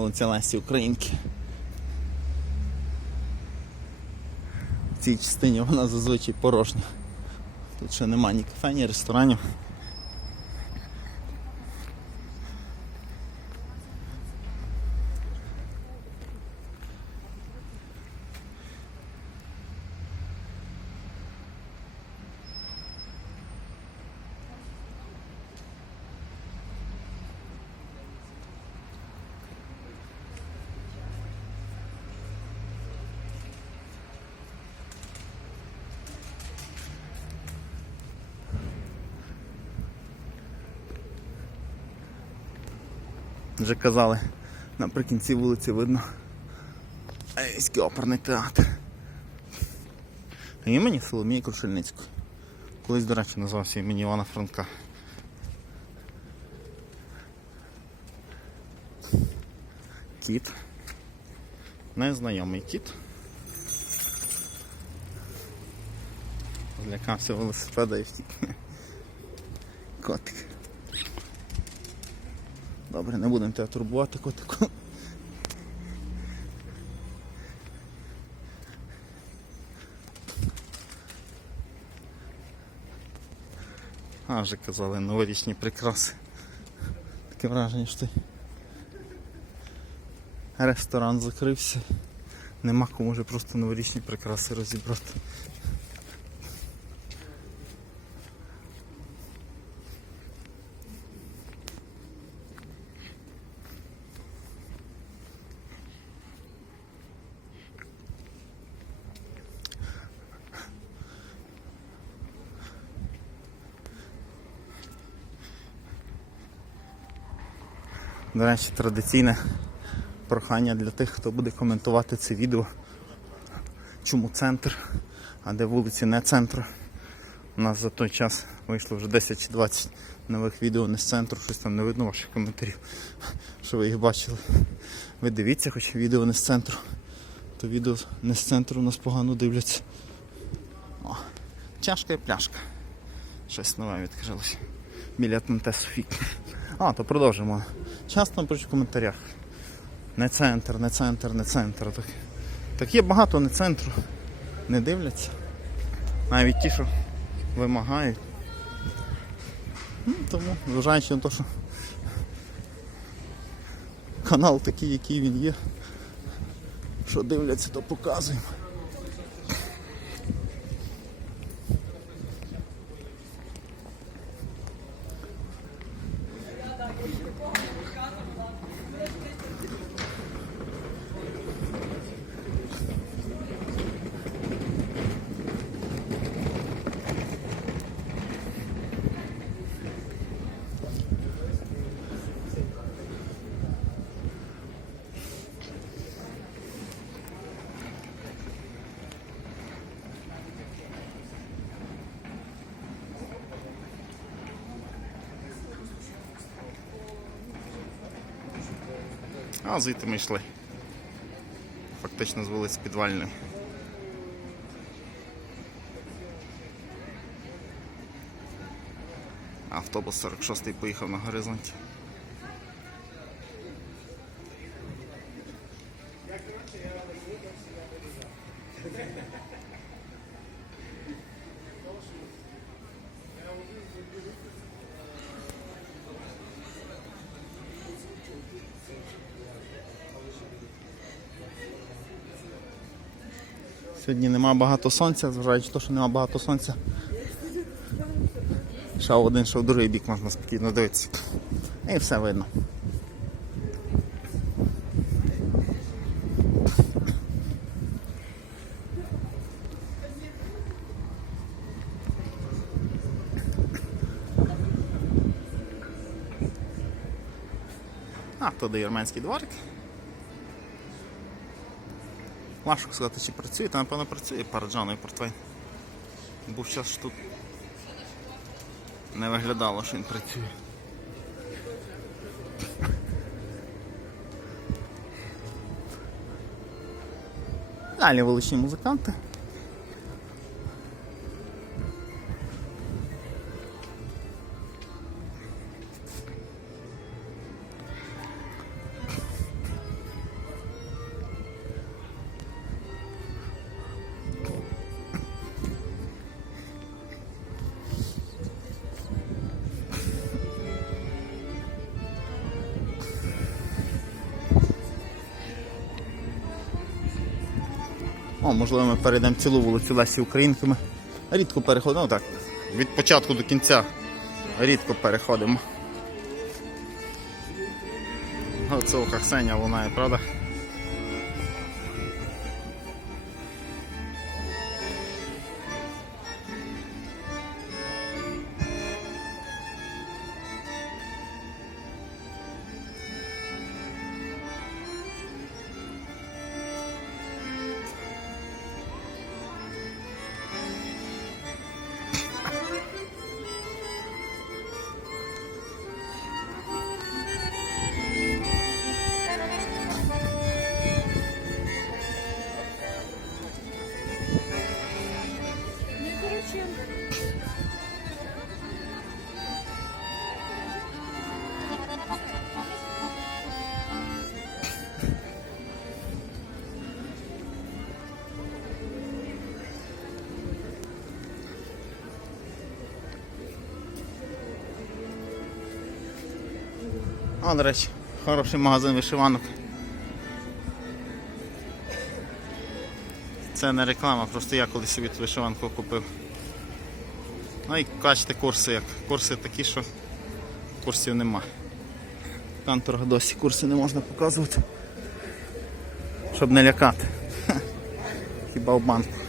вулиця Лесі Українки. В цій частині вона зазвичай порожня. Тут ще немає ні кафе, ні ресторанів. Вже казали, наприкінці вулиці видно Ейський оперний театр. Імені Соломії Крушельницької. Колись, до речі, називався імені Івана Франка. Кіт. Незнайомий кіт. Злякався велосипеда і втік. Котик. Добре, не будемо тебе турбувати, котику. А, вже казали, новорічні прикраси. Таке враження, що ти ресторан закрився. Нема кому вже просто новорічні прикраси розібрати. До речі, традиційне прохання для тих, хто буде коментувати це відео. Чому центр, а де вулиці не центру. У нас за той час вийшло вже 10 чи 20 нових відео не з центру, щось там не видно ваших коментарів, що ви їх бачили. Ви дивіться, хоч відео не з центру, то відео не з центру у нас погано дивляться. О, чашка і пляшка. Щось нове відкрилося. Біля ТНТ Софік. А, то продовжимо. Часто пишуть в коментарях. Не центр, не центр, не центр. Так, так є багато не центру. Не дивляться. Навіть ті, що вимагають. Ну, тому, зважаючи на те, що канал такий, який він є. Що дивляться, то показуємо. А звідти ми йшли. Фактично з вулиці підвальної. Автобус 46-й поїхав на горизонті. Сьогодні нема багато сонця, зважаючи на те, що нема багато сонця. Ще один, в другий бік можна спокійно дивитися. І все видно. А, туди Єрменський дворик. Важко сказати, чи працює, та напевно працює параджаний портвейн. Був час, що тут не виглядало, що він працює. Далі величні музиканти. О, можливо, ми перейдемо цілу вулицю Лесі Українки. Ми рідко переходимо, ну так, від початку до кінця рідко переходимо. Оце Ксеня лунає, правда? О, до речі, хороший магазин вишиванок. Це не реклама, просто я колись собі ту вишиванку купив. Ну і бачите курси як. Курси такі, що курсів нема. Канторах досі курси не можна показувати. Щоб не лякати. Хіба в банку.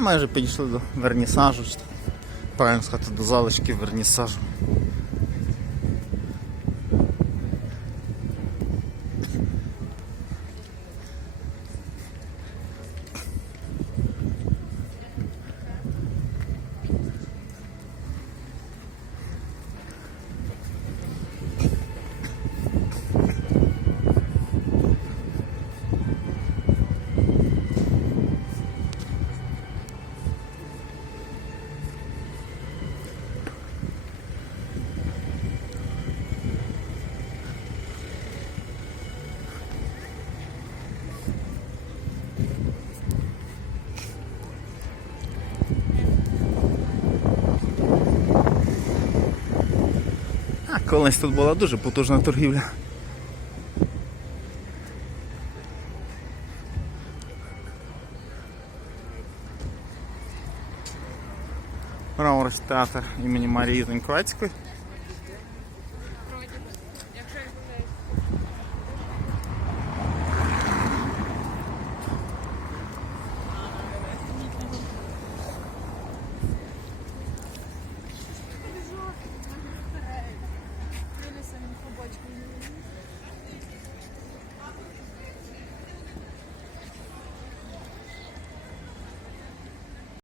Ми підійшли до вернісажу. Правильно сказати, до залишки вернісажу. Колись тут була дуже потужна торгівля. Раурс театр імені Марії Зеньковецької.